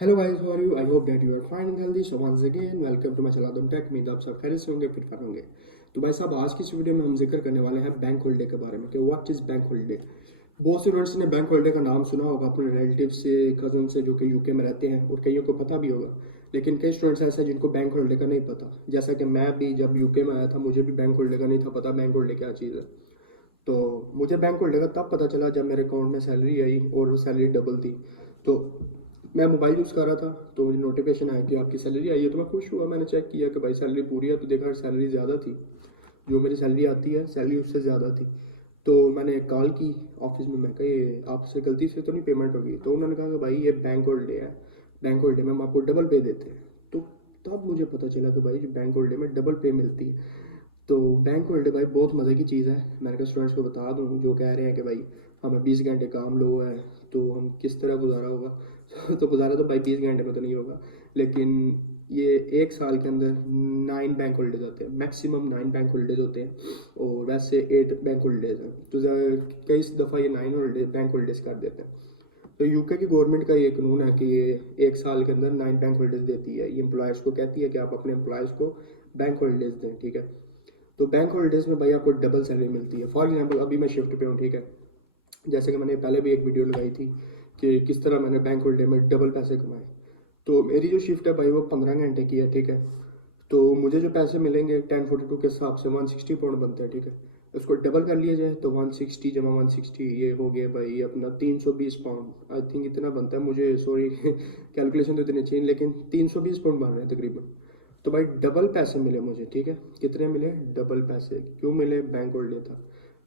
Hello guys, how are you? I hope that you are fine and healthy. So once again welcome to my channel Adam Tech. उम्मीद आप सब खैरियत से होंगे, fit फाट होंगे। तो भाई साहब, आज की इस वीडियो में हम जिक्र करने वाले हैं बैंक हॉलिडे के बारे में कि व्हाट इज बैंक हॉलिडे। बहुत से स्टूडेंट्स ने बैंक हॉलिडे का नाम सुना होगा अपने रिलेटिव से, कजन से जो कि यूके में रहते हैं, और कईयों को पता भी होगा। लेकिन कई स्टूडेंट्स ऐसे हैं जिनको बैंक हॉलिडे का नहीं पता। जैसा कि मैं भी जब यूके में आया था, मुझे भी बैंक हॉलिडे का नहीं था पता बैंक हॉलिडे क्या चीज़ है। तो मुझे बैंक हॉलिडे का तब पता चला जब मेरे अकाउंट में सैलरी आई और सैलरी डबल थी। तो मैं मोबाइल यूज़ कर रहा था, तो मुझे नोटिफिकेशन आया कि आपकी सैलरी आई है। तो मैं खुश हुआ, मैंने चेक किया कि भाई सैलरी पूरी है, तो देखा सैलरी ज़्यादा थी। जो मेरी सैलरी आती है सैलरी उससे ज़्यादा थी। तो मैंने कॉल की ऑफिस में, मैं कहा ये आपसे गलती से तो नहीं पेमेंट होगी? तो उन्होंने कहा कि भाई ये बैंक हॉलिडे है, बैंक हॉलिडे में हम आपको डबल पे देते हैं। तो तब मुझे पता चला कि भाई बैंक हॉलिडे में डबल पे मिलती है। तो बैंक हॉलिडे भाई बहुत मज़े की चीज़ है। मैंने कहा स्टूडेंट्स को बता दूँ जो कह रहे हैं कि भाई हमें 20 घंटे काम लो है, तो हम किस तरह गुजारा होगा। तो गुजारा तो भाई 20 घंटे में तो नहीं होगा, लेकिन ये एक साल के अंदर 9 बैंक हॉलीडेज होते हैं, मैक्सिमम 9 बैंक हॉलीडेज होते हैं। और वैसे 8 बैंक हॉलीडेज हैं, तो कई दफ़ा ये 9 बैंक हॉलीडेज कर देते हैं। तो यूके की गवर्नमेंट का ये कानून है कि ये एक साल के अंदर 9 बैंक हॉलीडेज देती है। ये एम्प्लॉयज़ को कहती है कि आप अपने एम्प्लॉयज़ को बैंक हॉलीडेज दें, ठीक है। तो बैंक हॉलीडेज में भाई आपको डबल सैलरी मिलती है। फॉर एग्जांपल अभी मैं शिफ्ट पे हूँ, ठीक है। जैसे कि मैंने पहले भी एक वीडियो लगाई थी कि किस तरह मैंने बैंक हॉलीडे में डबल पैसे कमाए। तो मेरी जो शिफ्ट है भाई वो 15 घंटे की है, ठीक है। तो मुझे जो पैसे मिलेंगे 1042 के हिसाब से 160 पाउंड बनता है, ठीक है। उसको डबल कर लिया जाए तो 160 जमा 160 ये हो गया भाई अपना 320 पाउंड। आई थिंक इतना बनता है, मुझे सॉरी कैलकुलेशन तो इतनी चाहिए, लेकिन 320 पाउंड बन रहे हैं तकरीबन। तो भाई डबल पैसे मिले मुझे, ठीक है। कितने मिले? डबल पैसे। क्यों मिले? बैंक हॉलीडे था।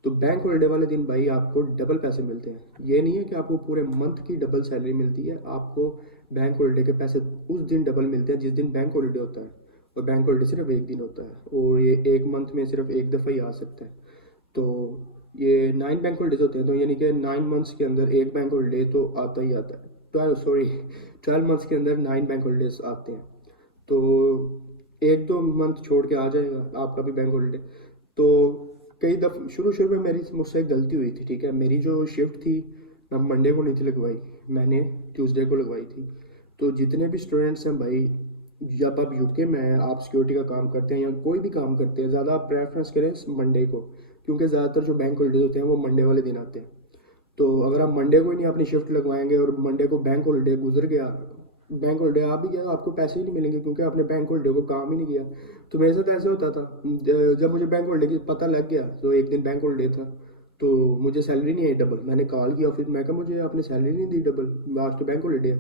तो बैंक हॉलीडे वाले दिन भाई आपको डबल पैसे मिलते हैं। ये नहीं है कि आपको पूरे मंथ की डबल सैलरी मिलती है, आपको बैंक हॉलीडे के पैसे उस दिन डबल मिलते हैं जिस दिन बैंक हॉलीडे होता है। और बैंक हॉलीडे सिर्फ एक दिन होता है, और ये एक मंथ में सिर्फ एक दफ़ा ही आ सकता है। तो ये 9 बैंक हॉलीडेज होते हैं, तो यानी कि 9 मंथ्स के अंदर एक बैंक हॉलीडे तो आता ही आता है। 12 मंथ्स के अंदर 9 बैंक हॉलीडेज आते हैं। तो एक दो मंथ छोड़ के आ जाएगा आपका भी बैंक हॉलीडे। तो कई दफ़ शुरू शुरू में मेरी मुझसे एक गलती हुई थी, ठीक है। मेरी जो शिफ्ट थी मैं मंडे को नहीं थी लगवाई, मैंने ट्यूसडे को लगवाई थी। तो जितने भी स्टूडेंट्स हैं भाई, जब आप यूके में हैं, आप सिक्योरिटी का काम करते हैं या कोई भी काम करते हैं, ज़्यादा आप प्रेफरेंस करें मंडे को, क्योंकि ज़्यादातर जो बैंक हॉलीडेज होते हैं वो मंडे वाले दिन आते हैं। तो अगर आप मंडे को ही नहीं अपनी शिफ्ट लगवाएंगे और मंडे को बैंक हॉलीडे गुजर गया, बैंक हॉलीडे आ भी गया, तो आपको पैसे ही नहीं मिलेंगे क्योंकि आपने बैंक हॉलीडे को काम ही नहीं किया। तो मेरे साथ ऐसे होता था। जब मुझे बैंक हॉलीडे की पता लग गया, तो एक दिन बैंक हॉलीडे था, तो मुझे सैलरी नहीं आई डबल। मैंने कॉल किया ऑफिस, मैं कहा मुझे आपने सैलरी नहीं दी डबल, आज तो बैंक हॉलीडे है।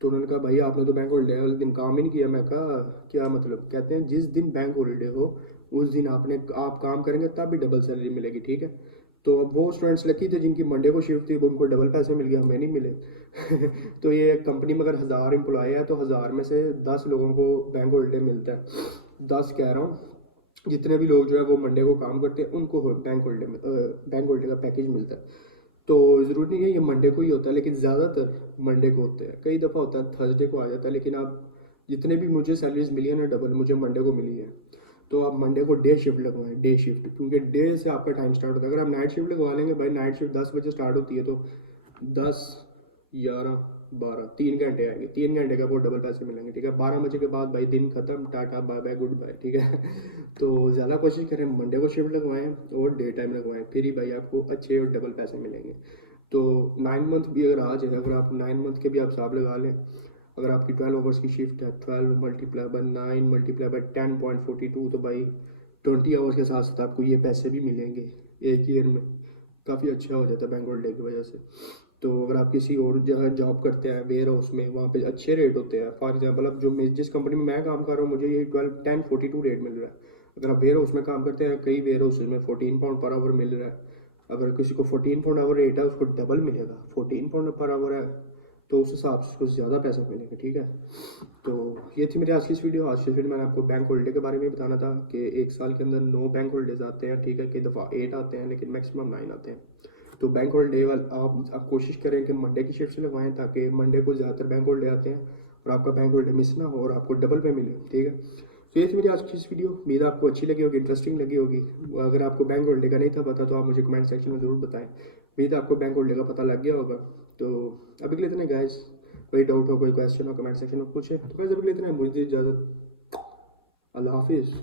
तो उन्होंने कहा भाई आपने तो बैंक हॉलीडे वाले दिन काम ही नहीं किया। मैं कहा क्या मतलब? कहते हैं जिस दिन बैंक हॉलीडे हो उस दिन आप काम करेंगे तब भी डबल सैलरी मिलेगी, ठीक है। तो वो स्टूडेंट्स लकी थे जिनकी मंडे को शिफ्ट थी, वो उनको डबल पैसे मिल गया, हमें नहीं मिले। तो ये कंपनी में अगर 1000 एम्प्लॉय है तो 1000 में से 10 लोगों को बैंक हॉलीडे मिलता है। 10 कह रहा हूँ, जितने भी लोग जो है वो मंडे को काम करते हैं उनको बैंक हॉलीडे का पैकेज मिलता है। तो ज़रूरी नहीं है ये मंडे को ही होता है, लेकिन ज़्यादातर मंडे को होते हैं। कई दफ़ा होता है थर्सडे को आ जाता है, लेकिन आप जितने भी मुझे सैलरीज मिली है ना डबल, मुझे मंडे को मिली है। तो आप मंडे को डे शिफ्ट लगवाएं, डे शिफ्ट, क्योंकि डे से आपका टाइम स्टार्ट होता है। अगर आप नाइट शिफ्ट लगवा लेंगे भाई, नाइट शिफ्ट 10 बजे स्टार्ट होती है, तो 10, 11, 12 3 घंटे आएंगे, 3 घंटे का वो डबल पैसे मिलेंगे, ठीक है। 12 बजे के बाद भाई दिन खत्म, tata bye bye goodbye, ठीक है। तो ज़्यादा कोशिश करें मंडे को शिफ्ट लगवाएं और डे टाइम लगवाएं, फिर ही भाई आपको अच्छे और डबल पैसे मिलेंगे। तो 9 मंथ भी अगर आ जाए, अगर आप 9 मंथ के भी आप हिसाब लगा लें, अगर आपकी 12 आवर्स की शिफ्ट है, 12 × 9 × 10.42, तो भाई 20 आवर्स के साथ साथ आपको ये पैसे भी मिलेंगे एक ईयर में। काफ़ी अच्छा हो जाता है बैंक हॉलीडे की वजह से। तो अगर आप किसी और जगह जॉब करते हैं वेयर हाउस में, वहाँ पे अच्छे रेट होते हैं। फॉर एग्जांपल अब जिस कंपनी में मैं काम कर रहा हूँ, मुझे ये 1042 रेट मिल रहा है। अगर आप वेयर हाउस में काम करते हैं, कई वेयर हाउस में 14 पाउंड पर आवर मिल रहा है। अगर किसी को 14 पाउंड आवर रेट है, उसको डबल मिलेगा। 14 पाउंड पर आवर है तो उस हिसाब से उसको ज़्यादा पैसा मिलेगा, ठीक है। तो ये थी मेरी आज की इस वीडियो। आज की इस वीडियो में मैंने आपको बैंक हॉलीडे के बारे में बताना था कि एक साल के अंदर 9 बैंक हॉलीडेज आते हैं, ठीक है। कई दफ़ा 8 आते हैं, लेकिन मैक्सिमम 9 आते हैं। तो बैंक हॉलीडे आप कोशिश करें कि मंडे की शिफ्ट से लगवाएं, ताकि मंडे को ज़्यादातर बैंक हॉलीडे आते हैं और आपका बैंक हॉलीडे मिस ना हो और आपको डबल पे मिले, ठीक है। तो ये थी मेरी आज की इस वीडियो। उम्मीद आपको अच्छी लगी होगी, इंटरेस्टिंग लगी होगी। अगर आपको बैंक हॉलीडे का नहीं था पता तो आप मुझे कमेंट सेक्शन में ज़रूर बताएं। उम्मीद आपको बैंक हॉलीडे का पता लग गया होगा। तो अभी के लिए इतना गाइस, कोई डाउट हो, कोई क्वेश्चन हो, कमेंट सेक्शन में पूछे। तो गाइस अभी के लिए इतना है, मुझे इजाज़त, अल्लाह हाफिज़।